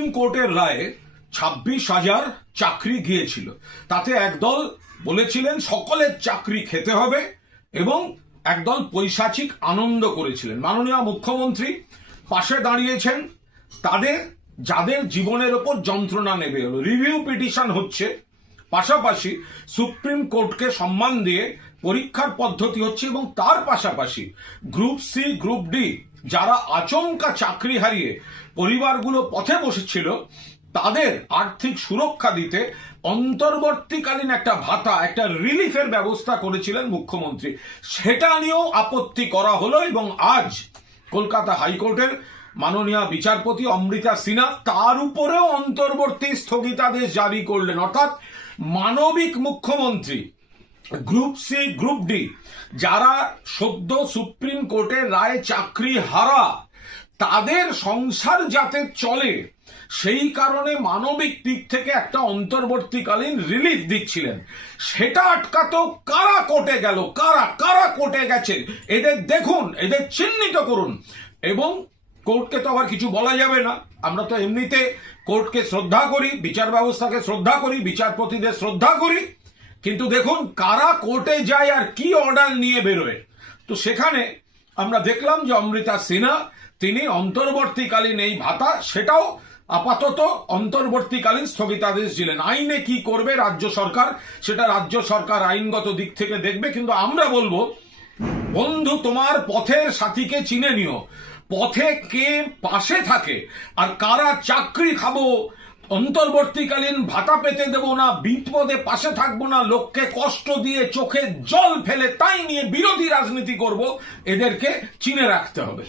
Supreme কোর্টের রায়ে 26,000 চাকরি গিয়েছিল। তাতে একদল বলেছিলেন সকলের চাকরি খেতে হবে এবং একদল পৈশাচিক আনন্দ করেছিলেন। মাননীয় মুখ্যমন্ত্রী পাশে দাঁড়িয়েছেন তাদের যাদের জীবনের ওপর যন্ত্রণা নেবে হলো। রিভিউ পিটিশন হচ্ছে, পাশাপাশি সুপ্রিম কোর্টকে সম্মান দিয়ে পরীক্ষার পদ্ধতি হচ্ছে এবং তার পাশাপাশি গ্রুপ সি গ্রুপ ডি যারা আচমকা চাকরি হারিয়ে পরিবারগুলো পথে বসেছিল তাদের আর্থিক সুরক্ষা দিতে অন্তর্বর্তীকালীন একটা ভাতা, একটা রিলিফের ব্যবস্থা করেছিলেন মুখ্যমন্ত্রী। সেটা নিয়েও আপত্তি করা হলো এবং আজ কলকাতা হাইকোর্টের মাননীয় বিচারপতি অমৃতা সিনহা তার উপরেও অন্তর্বর্তী স্থগিতাদেশ জারি করলেন। অর্থাৎ মানবিক মুখ্যমন্ত্রী গ্রুপ সি গ্রুপ ডি যারা সদ্য সুপ্রিম কোর্টের রায়ে চাকরি হারা তাদের সংসার যাতে চলে সেই কারণে মানবিক দিক থেকে একটা অন্তর্বর্তীকালীন রিলিফ দিচ্ছিলেন। সেটা আটকাতেও কারা কোর্টে গেল, কারা কোর্টে গেছে এদের দেখুন, এদের চিহ্নিত করুন। এবং কোর্টকে তো আবার কিছু বলা যাবে না, আমরা তো এমনিতে কোর্টকে শ্রদ্ধা করি, বিচার ব্যবস্থাকে শ্রদ্ধা করি, বিচারপতিদের শ্রদ্ধা করি, কিন্তু দেখুন কারা কোর্টে যায় আর কি অর্ডার নিয়ে বেরোয়। তো সেখানে আমরা দেখলাম যে অমৃতা সিনহা তিনি অন্তর্বর্তীকালীন এই ভাতা সেটাও আপাতত অন্তর্বর্তীকালীন স্থগিতাদেশ দিলেন। আইনে কি করবে রাজ্য সরকার সেটা রাজ্য সরকার আইনগত দিক থেকে দেখবে, কিন্তু আমরা বলবো বন্ধু তোমার পথের সাথীকে চিনে নিও, পথে কে পাশে থাকে আর কারা চাকরি খাবো, অন্তর্বর্তীকালীন ভাতা পেতে দেব না, বিপদে পাশে থাকবো না, লোককে কষ্ট দিয়ে চোখে জল ফেলে তাই নিয়ে বিরোধী রাজনীতি করব, এদেরকে চিনে রাখতে হবে।